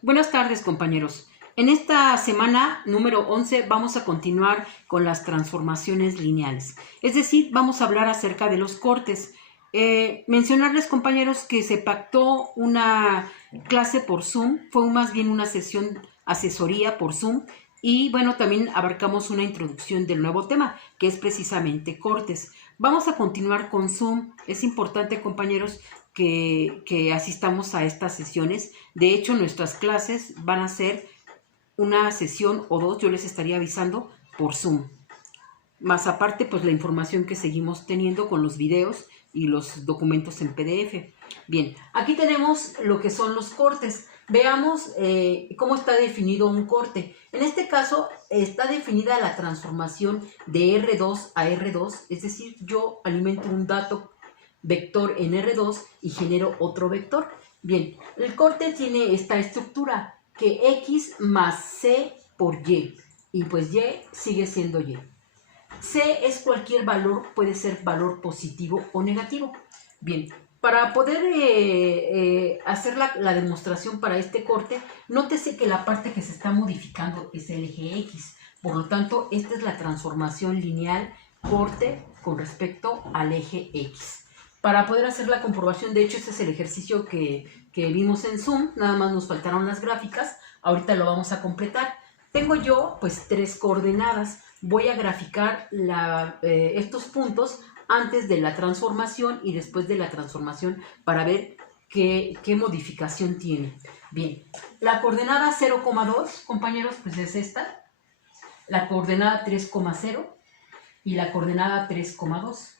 Buenas tardes, compañeros. En esta semana número 11 vamos a continuar con las transformaciones lineales. Es decir, vamos a hablar acerca de los cortes. Mencionarles, compañeros, que se pactó una clase por Zoom, fue más bien una sesión asesoría por Zoom y bueno, también abarcamos una introducción del nuevo tema, que es precisamente cortes. Vamos a continuar con Zoom. Es importante, compañeros, que asistamos a estas sesiones. De hecho, nuestras clases van a ser una sesión o dos, yo les estaría avisando por Zoom. Más aparte, pues la información que seguimos teniendo con los videos y los documentos en PDF. Bien, aquí tenemos lo que son los cortes. Veamos cómo está definido un corte. En este caso está definida la transformación de R2 a R2, es decir, yo alimento un dato vector en R2 y genero otro vector. Bien, el corte tiene esta estructura que X más C por Y, y pues Y sigue siendo Y. C es cualquier valor, puede ser valor positivo o negativo. Bien, para poder hacer la demostración para este corte, nótese que la parte que se está modificando es el eje X. Por lo tanto, esta es la transformación lineal corte con respecto al eje X. Para poder hacer la comprobación, de hecho, este es el ejercicio que vimos en Zoom, nada más nos faltaron las gráficas, ahorita lo vamos a completar. Tengo yo, pues, 3 coordenadas. Voy a graficar estos puntos antes de la transformación y después de la transformación para ver qué modificación tiene. Bien, la coordenada 0,2, compañeros, pues es esta. La coordenada 3,0 y la coordenada 3,2.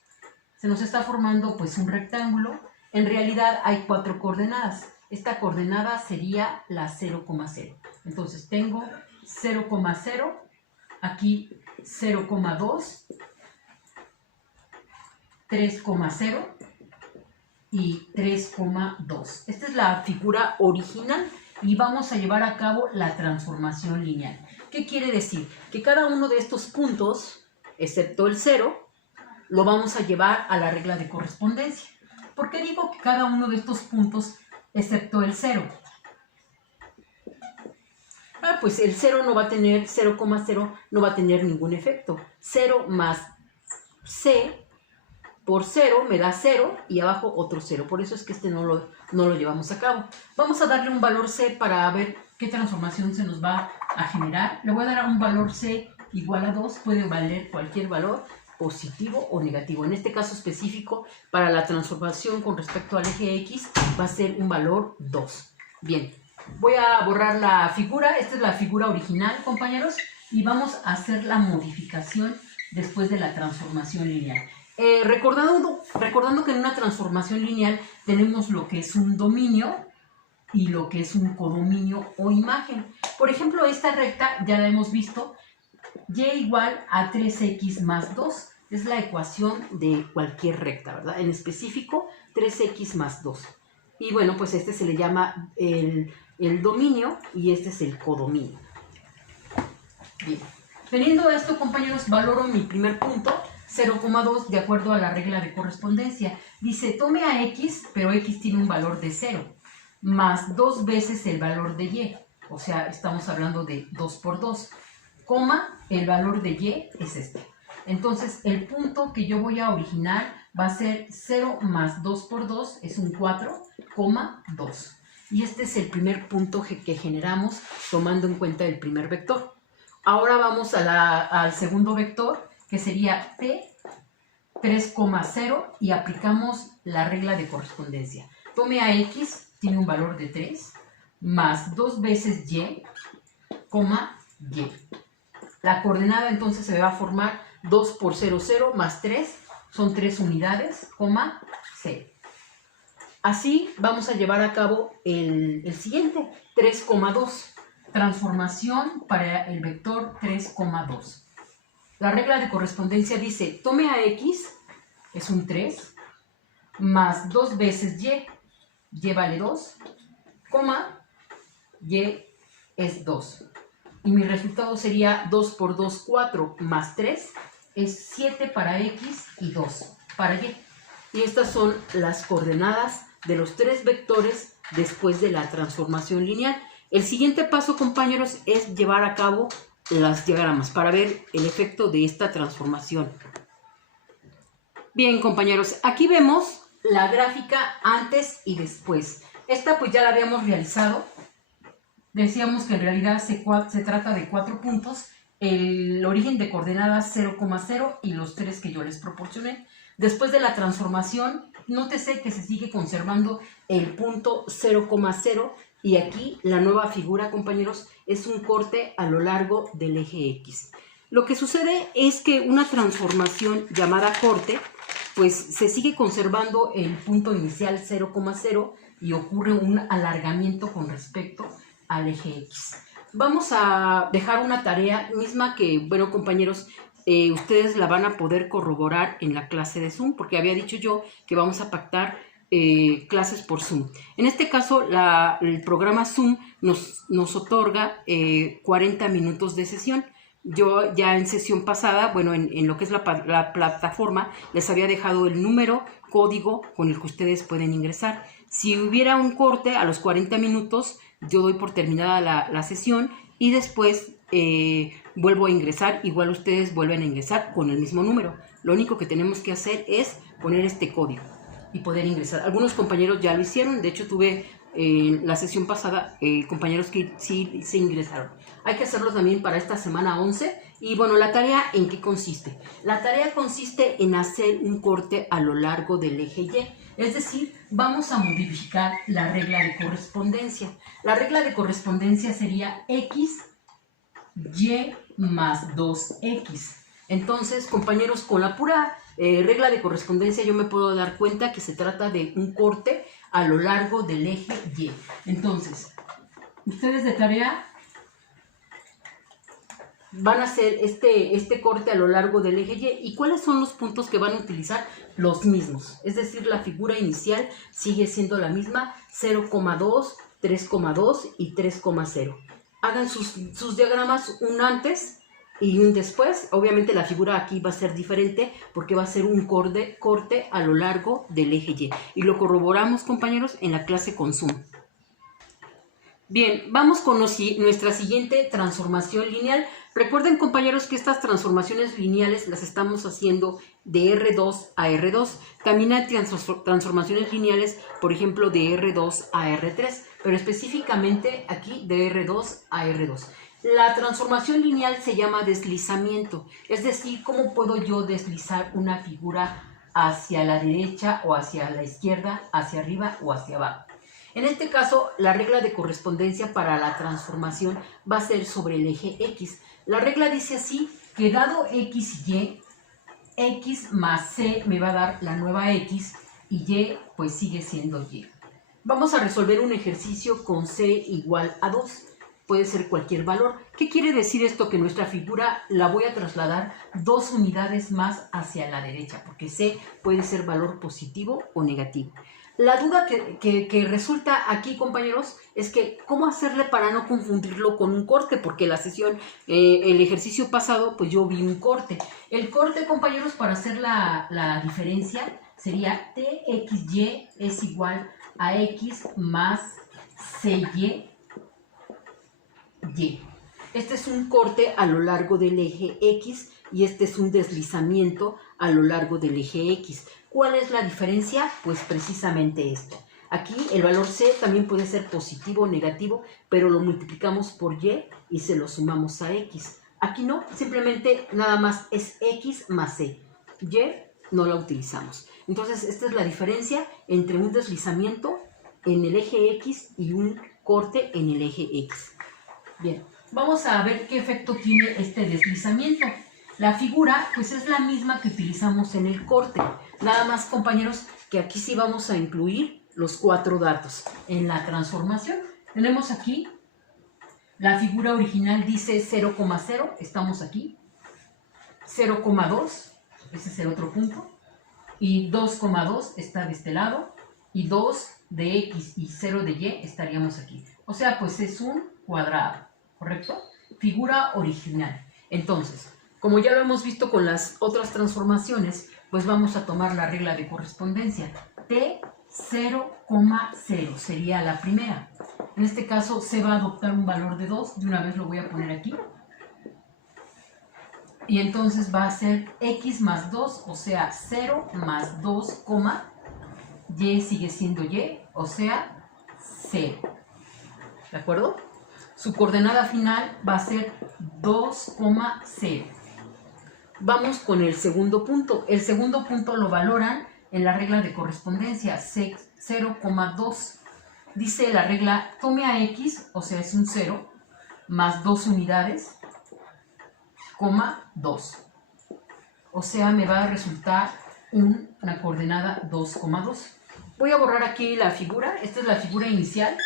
Se nos está formando pues un rectángulo. En realidad hay 4 coordenadas. Esta coordenada sería la 0,0. Entonces tengo 0,0, aquí 0,2, 3,0 y 3,2. Esta es la figura original y vamos a llevar a cabo la transformación lineal. ¿Qué quiere decir? Que cada uno de estos puntos, excepto el 0, lo vamos a llevar a la regla de correspondencia. ¿Por qué digo que cada uno de estos puntos, excepto el 0? Pues el 0 no va a tener, 0,0 no va a tener ningún efecto. 0 más C por 0 me da 0 y abajo otro 0. Por eso es que este no lo llevamos a cabo. Vamos a darle un valor C para ver qué transformación se nos va a generar. Le voy a dar un valor C igual a 2. Puede valer cualquier valor, positivo o negativo. En este caso específico, para la transformación con respecto al eje X, va a ser un valor 2. Bien, voy a borrar la figura. Esta es la figura original, compañeros, y vamos a hacer la modificación después de la transformación lineal. Recordando que en una transformación lineal tenemos lo que es un dominio y lo que es un codominio o imagen. Por ejemplo, esta recta ya la hemos visto. Y igual a 3x más 2 es la ecuación de cualquier recta, ¿verdad? En específico, 3x más 2. Y bueno, pues este se le llama el dominio y este es el codominio. Bien. Teniendo esto, compañeros, valoro mi primer punto, 0,2, de acuerdo a la regla de correspondencia. Dice, tome a x, pero x tiene un valor de 0, más 2 veces el valor de y. O sea, estamos hablando de 2 por 2. Coma, el valor de y es este. Entonces, el punto que yo voy a originar va a ser 0 más 2 por 2, es un 4, 2. Y este es el primer punto que generamos tomando en cuenta el primer vector. Ahora vamos al segundo vector, que sería t, 3,0, y aplicamos la regla de correspondencia. Tome a x, tiene un valor de 3, más 2 veces y, y. La coordenada entonces se va a formar 2 por 0, 0 más 3, son 3 unidades, 0. Así vamos a llevar a cabo el siguiente, 3,2. Transformación para el vector 3,2. La regla de correspondencia dice, tome a x, es un 3, más 2 veces y vale 2, y es 2. Y mi resultado sería 2 por 2, 4, más 3, es 7 para X y 2 para Y. Y estas son las coordenadas de los 3 vectores después de la transformación lineal. El siguiente paso, compañeros, es llevar a cabo las diagramas para ver el efecto de esta transformación. Bien, compañeros, aquí vemos la gráfica antes y después. Esta pues ya la habíamos realizado. Decíamos que en realidad se trata de 4 puntos. El origen de coordenadas 0,0 y los 3 que yo les proporcioné. Después de la transformación, nótese que se sigue conservando el punto 0,0 y aquí la nueva figura, compañeros, es un corte a lo largo del eje X. Lo que sucede es que una transformación llamada corte, pues se sigue conservando el punto inicial 0,0 y ocurre un alargamiento con respecto al eje X. Vamos a dejar una tarea misma que, bueno, compañeros, ustedes la van a poder corroborar en la clase de Zoom, porque había dicho yo que vamos a pactar clases por Zoom. En este caso, el programa Zoom nos otorga 40 minutos de sesión. Yo ya en sesión pasada, bueno, en lo que es la plataforma, les había dejado el número, código con el que ustedes pueden ingresar. Si hubiera un corte a los 40 minutos, yo doy por terminada la sesión y después vuelvo a ingresar. Igual ustedes vuelven a ingresar con el mismo número. Lo único que tenemos que hacer es poner este código y poder ingresar. Algunos compañeros ya lo hicieron. De hecho, tuve la sesión pasada compañeros que sí se ingresaron. Hay que hacerlo también para esta semana 11. Y bueno, ¿la tarea en qué consiste? La tarea consiste en hacer un corte a lo largo del eje Y. Es decir, vamos a modificar la regla de correspondencia. La regla de correspondencia sería X, Y más 2X. Entonces, compañeros, con la pura regla de correspondencia yo me puedo dar cuenta que se trata de un corte a lo largo del eje Y. Entonces, ustedes de tarea van a hacer este corte a lo largo del eje Y. ¿Y cuáles son los puntos que van a utilizar? Los mismos. Es decir, la figura inicial sigue siendo la misma, 0,2, 3,2 y 3,0. Hagan sus diagramas un antes y un después. Obviamente la figura aquí va a ser diferente porque va a ser un corte a lo largo del eje Y. Y lo corroboramos, compañeros, en la clase con Zoom. Bien, vamos con nuestra siguiente transformación lineal. Recuerden, compañeros, que estas transformaciones lineales las estamos haciendo de R2 a R2. También hay transformaciones lineales, por ejemplo, de R2 a R3, pero específicamente aquí de R2 a R2. La transformación lineal se llama deslizamiento, es decir, cómo puedo yo deslizar una figura hacia la derecha o hacia la izquierda, hacia arriba o hacia abajo. En este caso, la regla de correspondencia para la transformación va a ser sobre el eje X. La regla dice así, que dado X y Y, X más C me va a dar la nueva X y Y pues sigue siendo Y. Vamos a resolver un ejercicio con C igual a 2. Puede ser cualquier valor. ¿Qué quiere decir esto? Que nuestra figura la voy a trasladar 2 unidades más hacia la derecha, porque C puede ser valor positivo o negativo. La duda que resulta aquí, compañeros, es que cómo hacerle para no confundirlo con un corte, porque la sesión, el ejercicio pasado, pues yo vi un corte. El corte, compañeros, para hacer la diferencia, sería TXY es igual a X más CY. Y. Este es un corte a lo largo del eje X y este es un deslizamiento a lo largo del eje X. ¿Cuál es la diferencia? Pues precisamente esto. Aquí el valor C también puede ser positivo o negativo, pero lo multiplicamos por Y se lo sumamos a X. Aquí no, simplemente nada más es X más C. Y no la utilizamos. Entonces esta es la diferencia entre un deslizamiento en el eje X y un corte en el eje X. Bien, vamos a ver qué efecto tiene este deslizamiento. La figura pues es la misma que utilizamos en el corte. Nada más, compañeros, que aquí sí vamos a incluir los 4 datos. En la transformación tenemos aquí, la figura original dice 0,0, estamos aquí. 0,2, ese es el otro punto. Y 2,2 está de este lado. Y 2 de X y 0 de Y estaríamos aquí. O sea, pues es un cuadrado, ¿correcto? Figura original. Entonces, como ya lo hemos visto con las otras transformaciones, pues vamos a tomar la regla de correspondencia. T 0,0 sería la primera. En este caso C va a adoptar un valor de 2, de una vez lo voy a poner aquí. Y entonces va a ser x más 2, o sea, 0 más 2, y sigue siendo y, o sea, 0. ¿De acuerdo? Su coordenada final va a ser 2, 0. Vamos con el segundo punto. El segundo punto lo valoran en la regla de correspondencia, 0,2. Dice la regla, tome a x, o sea, es un 0, más 2 unidades, 2. O sea, me va a resultar una coordenada 2,2. Voy a borrar aquí la figura. Esta es la figura inicial.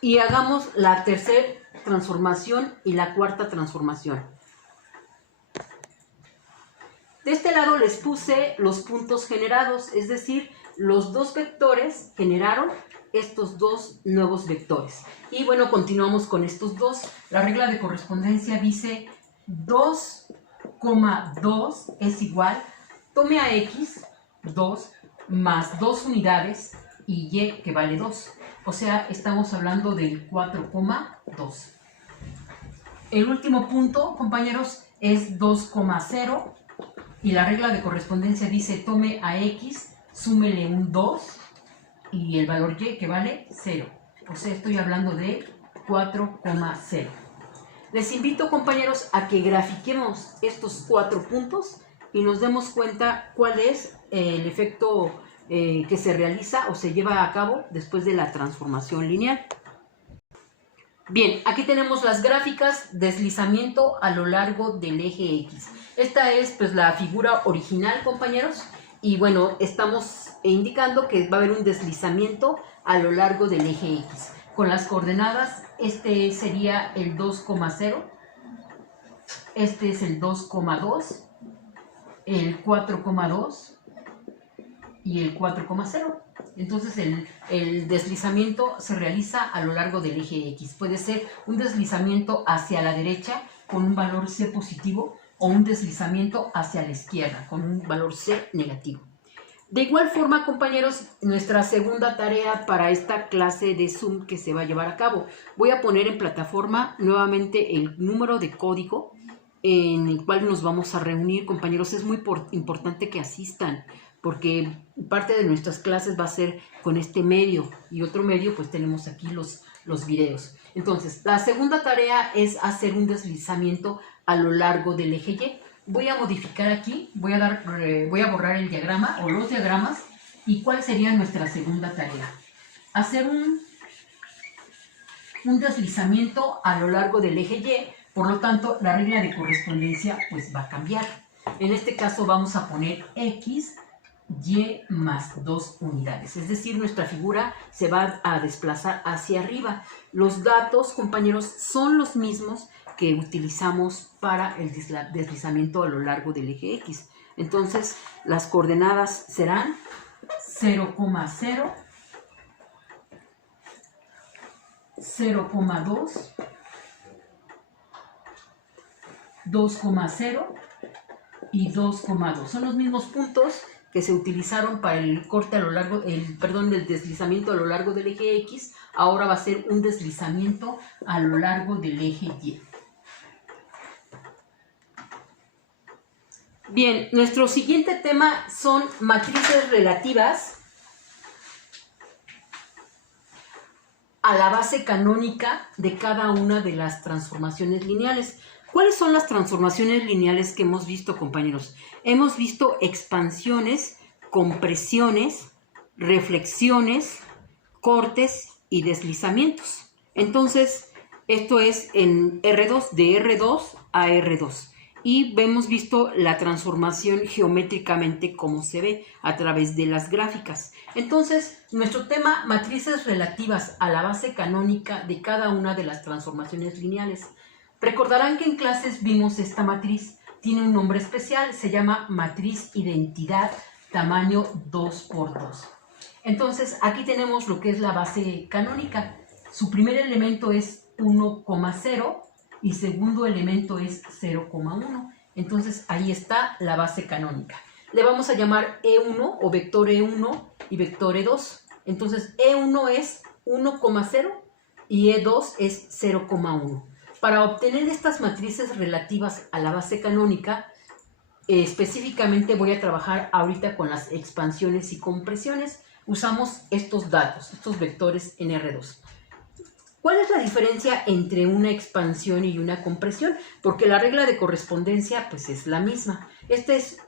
Y hagamos la tercera transformación y la cuarta transformación. De este lado les puse los puntos generados, es decir, los dos vectores generaron estos dos nuevos vectores. Y bueno, continuamos con estos dos. La regla de correspondencia dice 2,2 es igual, tome a x, 2, más 2 unidades y y que vale 2. O sea, estamos hablando del 4,2. El último punto, compañeros, es 2,0 y la regla de correspondencia dice tome a x, súmele un 2 y el valor y que vale 0. O sea, estoy hablando de 4,0. Les invito, compañeros, a que grafiquemos estos 4 puntos y nos demos cuenta cuál es el efecto que se realiza o se lleva a cabo después de la transformación lineal. Bien, aquí tenemos las gráficas, deslizamiento a lo largo del eje X. Esta es pues la figura original, compañeros, y bueno, estamos indicando que va a haber un deslizamiento a lo largo del eje X. Con las coordenadas, este sería el 2,0, este es el 2,2, el 4,2 y el 4,0. Entonces el deslizamiento se realiza a lo largo del eje X. Puede ser un deslizamiento hacia la derecha con un valor C positivo o un deslizamiento hacia la izquierda con un valor C negativo. De igual forma, compañeros, nuestra segunda tarea para esta clase de Zoom que se va a llevar a cabo. Voy a poner en plataforma nuevamente el número de código en el cual nos vamos a reunir, compañeros. Es muy importante que asistan, porque parte de nuestras clases va a ser con este medio y otro medio pues tenemos aquí los videos. Entonces, la segunda tarea es hacer un deslizamiento a lo largo del eje Y. Voy a modificar aquí, voy a borrar el diagrama o los diagramas. ¿Y cuál sería nuestra segunda tarea? Hacer un deslizamiento a lo largo del eje Y, por lo tanto la regla de correspondencia pues va a cambiar. En este caso vamos a poner x y más 2 unidades, es decir, nuestra figura se va a desplazar hacia arriba. Los datos, compañeros, son los mismos que utilizamos para el deslizamiento a lo largo del eje X. Entonces, las coordenadas serán 0,0, 0,2, 2,0 y 2,2. Son los mismos puntos que se utilizaron para el corte a lo largo, del deslizamiento a lo largo del eje X. Ahora va a ser un deslizamiento a lo largo del eje Y. Bien, nuestro siguiente tema son matrices relativas a la base canónica de cada una de las transformaciones lineales. ¿Cuáles son las transformaciones lineales que hemos visto, compañeros? Hemos visto expansiones, compresiones, reflexiones, cortes y deslizamientos. Entonces, esto es en R2, de R2 a R2. Y hemos visto la transformación geométricamente como se ve a través de las gráficas. Entonces, nuestro tema, matrices relativas a la base canónica de cada una de las transformaciones lineales. Recordarán que en clases vimos esta matriz, tiene un nombre especial, se llama matriz identidad tamaño 2×2. Entonces, aquí tenemos lo que es la base canónica. Su primer elemento es 1,0 y segundo elemento es 0,1. Entonces, ahí está la base canónica. le vamos a llamar E1 o vector E1 y vector E2. Entonces E1 es 1,0 y E2 es 0,1. Para obtener estas matrices relativas a la base canónica, específicamente voy a trabajar ahorita con las expansiones y compresiones. Usamos estos datos, estos vectores en R2. ¿Cuál es la diferencia entre una expansión y una compresión? Porque la regla de correspondencia pues es la misma.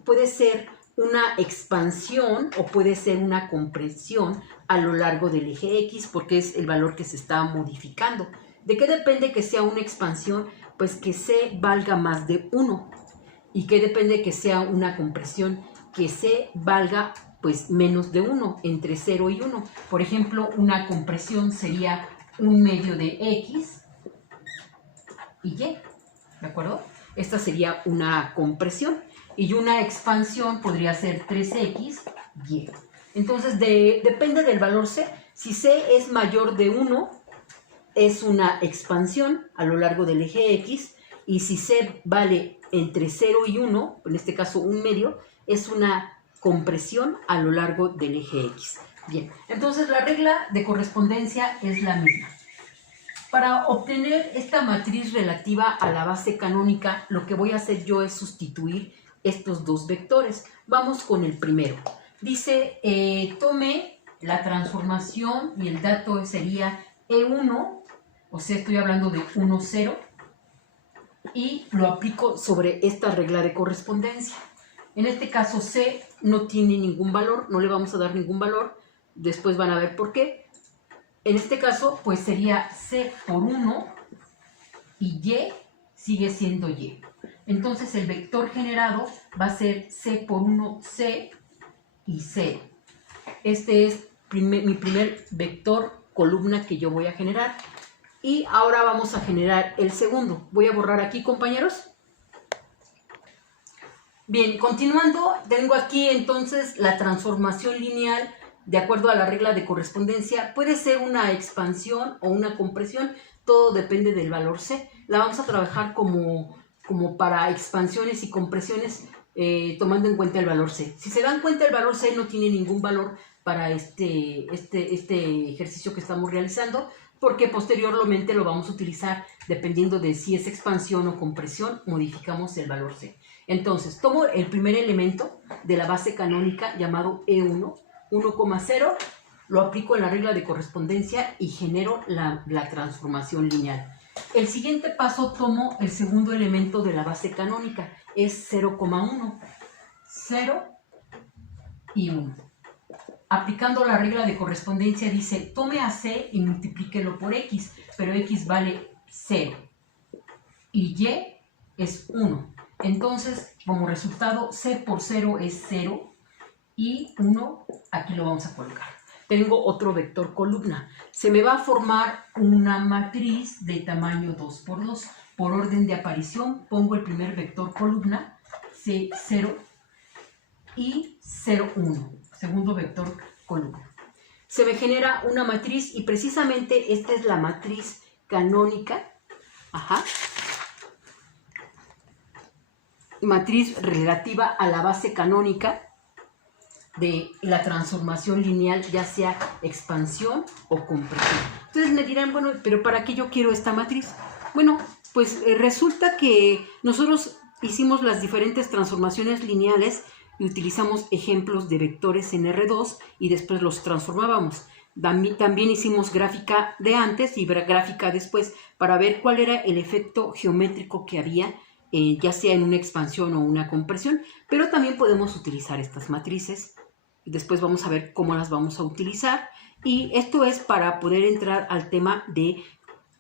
Puede ser una expansión o puede ser una compresión a lo largo del eje X, porque es el valor que se está modificando. ¿De qué depende que sea una expansión? Pues que C valga más de 1. ¿Y qué depende que sea una compresión? Que C valga pues menos de 1, entre 0 y 1. Por ejemplo, una compresión sería 1/2 de X y Y, ¿de acuerdo? Esta sería una compresión. Y una expansión podría ser 3X, Y. Entonces, depende del valor C. Si C es mayor de 1, es una expansión a lo largo del eje X. Y si C vale entre 0 y 1, en este caso 1/2, es una compresión a lo largo del eje X. Bien, entonces la regla de correspondencia es la misma. Para obtener esta matriz relativa a la base canónica, lo que voy a hacer yo es sustituir estos dos vectores. Vamos con el primero. Dice, tome la transformación y el dato sería E1, o sea, estoy hablando de 1, 0, y lo aplico sobre esta regla de correspondencia. En este caso C no tiene ningún valor, no le vamos a dar ningún valor, después van a ver por qué. En este caso, pues sería C por 1 y Y sigue siendo Y. Entonces el vector generado va a ser C por 1, C y 0. Este es mi primer vector columna que yo voy a generar. Y ahora vamos a generar el segundo. Voy a borrar aquí, compañeros. Bien, continuando, tengo aquí entonces la transformación lineal de acuerdo a la regla de correspondencia. Puede ser una expansión o una compresión, todo depende del valor C. La vamos a trabajar como para expansiones y compresiones, tomando en cuenta el valor C. Si se dan cuenta, el valor C no tiene ningún valor para este ejercicio que estamos realizando, porque posteriormente lo vamos a utilizar dependiendo de si es expansión o compresión, modificamos el valor C. Entonces, tomo el primer elemento de la base canónica llamado E1, 1,0, lo aplico en la regla de correspondencia y genero la transformación lineal. El siguiente paso, tomo el segundo elemento de la base canónica, es 0,1, 0 y 1. Aplicando la regla de correspondencia dice, tome a C y multiplíquelo por X, pero X vale 0 y Y es 1. Entonces, como resultado, C por 0 es 0 y 1 aquí lo vamos a colocar. Tengo otro vector columna. Se me va a formar una matriz de tamaño 2 por 2. Por orden de aparición, pongo el primer vector columna, C0 y 0, 1. Segundo vector columna. Se me genera una matriz y precisamente esta es la matriz canónica. Matriz relativa a la base canónica de la transformación lineal, ya sea expansión o compresión. Entonces me dirán, bueno, pero ¿para qué yo quiero esta matriz? Bueno, pues resulta que nosotros hicimos las diferentes transformaciones lineales y utilizamos ejemplos de vectores en R2 y después los transformábamos. También hicimos gráfica de antes y gráfica después para ver cuál era el efecto geométrico que había, ya sea en una expansión o una compresión, pero también podemos utilizar estas matrices. Después vamos a ver cómo las vamos a utilizar, y esto es para poder entrar al tema de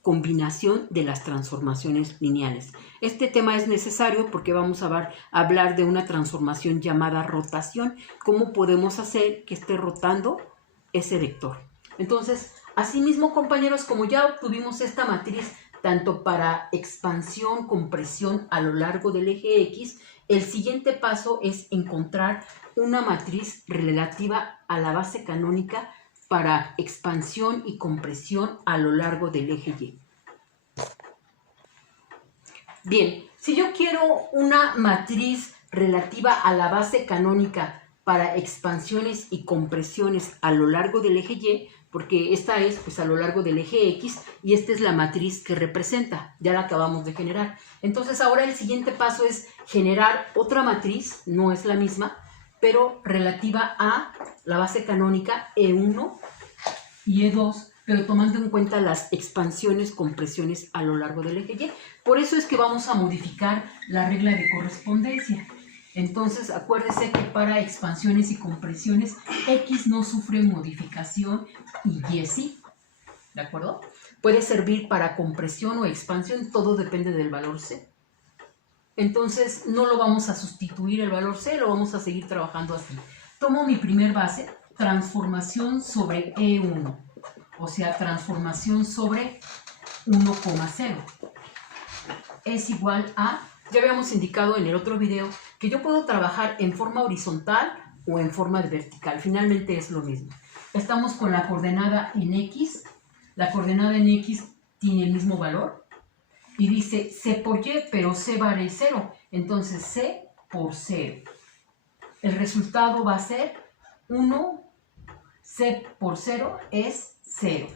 combinación de las transformaciones lineales. Este tema es necesario porque vamos a hablar de una transformación llamada rotación, cómo podemos hacer que esté rotando ese vector. Entonces, asimismo, compañeros, como ya obtuvimos esta matriz tanto para expansión, compresión a lo largo del eje X, el siguiente paso es encontrar una matriz relativa a la base canónica para expansión y compresión a lo largo del eje Y. Bien, si yo quiero una matriz relativa a la base canónica para expansiones y compresiones a lo largo del eje Y, porque esta es pues a lo largo del eje X y esta es la matriz que representa, ya la acabamos de generar. Entonces ahora el siguiente paso es generar otra matriz, no es la misma, pero relativa a la base canónica E1 y E2, pero tomando en cuenta las expansiones, compresiones a lo largo del eje Y. Por eso es que vamos a modificar la regla de correspondencia. Entonces, acuérdese que para expansiones y compresiones, X no sufre modificación y Y sí. ¿De acuerdo? Puede servir para compresión o expansión, todo depende del valor C. Entonces, no lo vamos a sustituir el valor C, lo vamos a seguir trabajando así. Tomo mi primer base, transformación sobre E1, o sea, transformación sobre 1,0. Es igual a, ya habíamos indicado en el otro video, que yo puedo trabajar en forma horizontal o en forma vertical. Finalmente es lo mismo. Estamos con la coordenada en X. La coordenada en X tiene el mismo valor. Y dice C por Y, pero C vale 0. Entonces C por 0. El resultado va a ser 1. C por 0 es 0.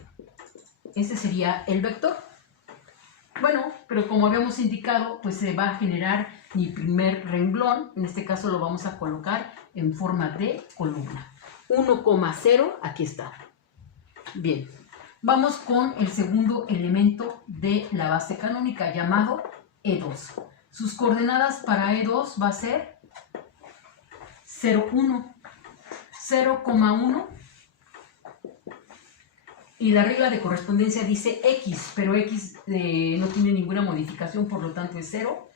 Ese sería el vector. Bueno, pero como habíamos indicado, pues se va a generar mi primer renglón. En este caso lo vamos a colocar en forma de columna. 1,0, aquí está. Bien, vamos con el segundo elemento de la base canónica llamado E2. Sus coordenadas para E2 va a ser 0,1, 0,1. Y la regla de correspondencia dice X, pero X no tiene ninguna modificación, por lo tanto es 0,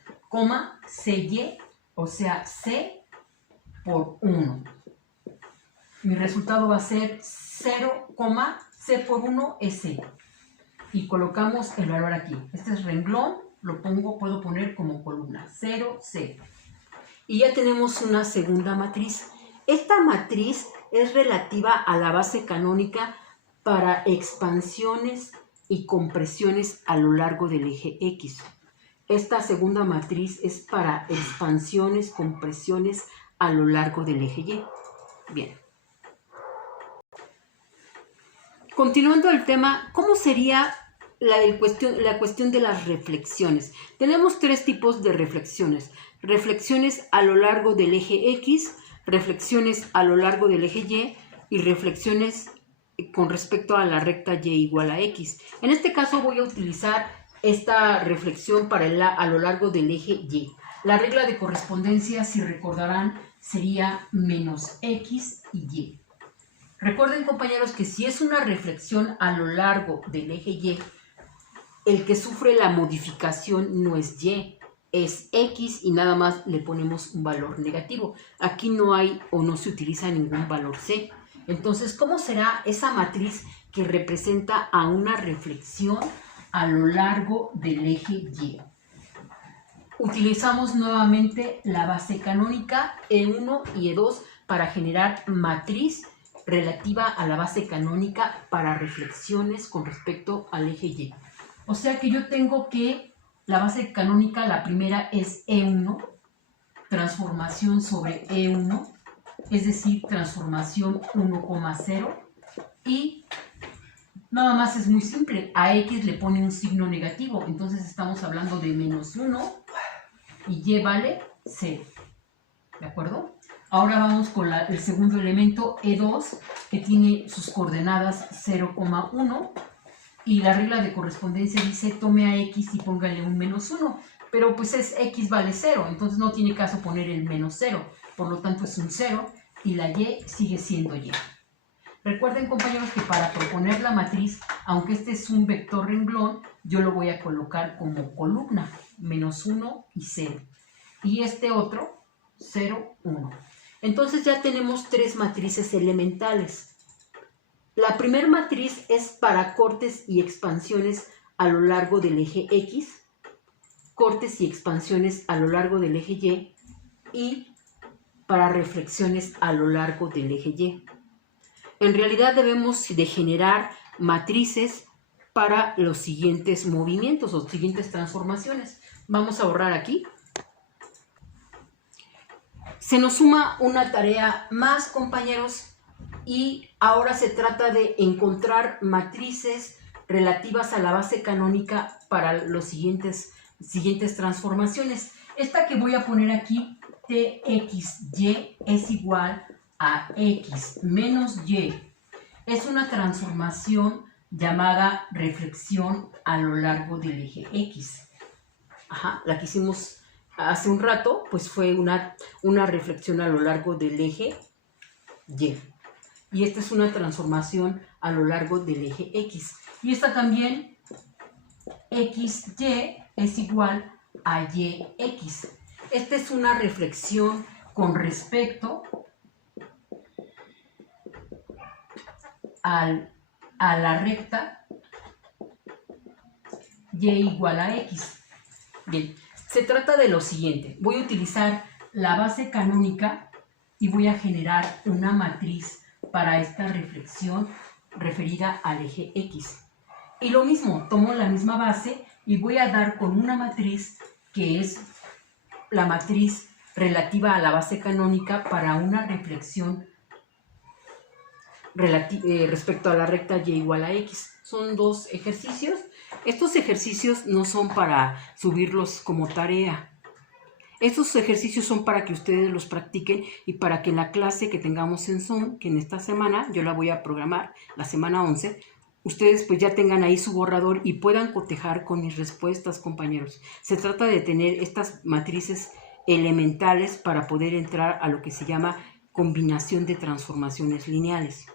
CY, o sea, C por 1. Mi resultado va a ser 0, C por 1 es C. Y colocamos el valor aquí. Este es renglón, puedo poner como columna, 0, C. Y ya tenemos una segunda matriz. Esta matriz es relativa a la base canónica para expansiones y compresiones a lo largo del eje X. Esta segunda matriz es para expansiones, compresiones a lo largo del eje Y. Bien. Continuando el tema, ¿cómo sería la cuestión de las reflexiones? Tenemos tres tipos de reflexiones. Reflexiones a lo largo del eje X, reflexiones a lo largo del eje Y reflexiones con respecto a la recta Y igual a X. En este caso voy a utilizar esta reflexión para a lo largo del eje Y. La regla de correspondencia, si recordarán, sería menos X y Y. Recuerden, compañeros, que si es una reflexión a lo largo del eje Y, el que sufre la modificación no es Y, es X y nada más le ponemos un valor negativo. Aquí no hay o no se utiliza ningún valor C. Entonces, ¿cómo será esa matriz que representa a una reflexión a lo largo del eje Y? Utilizamos nuevamente la base canónica E1 y E2 para generar matriz relativa a la base canónica para reflexiones con respecto al eje Y. O sea que yo tengo que la base canónica, la primera es E1, transformación sobre E1, es decir, transformación 1,0, y nada más es muy simple, a X le pone un signo negativo, entonces estamos hablando de menos 1 y Y vale 0, ¿de acuerdo? Ahora vamos con el segundo elemento, E2, que tiene sus coordenadas 0,1, y la regla de correspondencia dice tome a X y póngale un menos 1, pero pues X vale 0, entonces no tiene caso poner el menos 0, por lo tanto es un 0 y la Y sigue siendo Y. Recuerden, compañeros, que para proponer la matriz, aunque este es un vector renglón, yo lo voy a colocar como columna, menos 1 y 0. Y este otro, 0, 1. Entonces ya tenemos tres matrices elementales. La primera matriz es para cortes y expansiones a lo largo del eje X, cortes y expansiones a lo largo del eje y para reflexiones a lo largo del eje Y. En realidad debemos de generar matrices para los siguientes movimientos o siguientes transformaciones. Vamos a borrar aquí. Se nos suma una tarea más, compañeros, y ahora se trata de encontrar matrices relativas a la base canónica para los siguientes transformaciones. Esta que voy a poner aquí, txy es igual a x menos y, es una transformación llamada reflexión a lo largo del eje x. La que hicimos hace un rato, pues fue una reflexión a lo largo del eje y. Y esta es una transformación a lo largo del eje x. Y esta también, xy es igual a yx. Esta es una reflexión con respecto a la recta y igual a x. Bien, se trata de lo siguiente. Voy a utilizar la base canónica y voy a generar una matriz para esta reflexión referida al eje x. Y lo mismo, tomo la misma base y voy a dar con una matriz que es la matriz relativa a la base canónica para una reflexión respecto a la recta y igual a x. Son dos ejercicios. Estos ejercicios no son para subirlos como tarea. Estos ejercicios son para que ustedes los practiquen y para que en la clase que tengamos en Zoom, que en esta semana yo la voy a programar, la semana 11, ustedes pues ya tengan ahí su borrador y puedan cotejar con mis respuestas, compañeros. Se trata de tener estas matrices elementales para poder entrar a lo que se llama combinación de transformaciones lineales.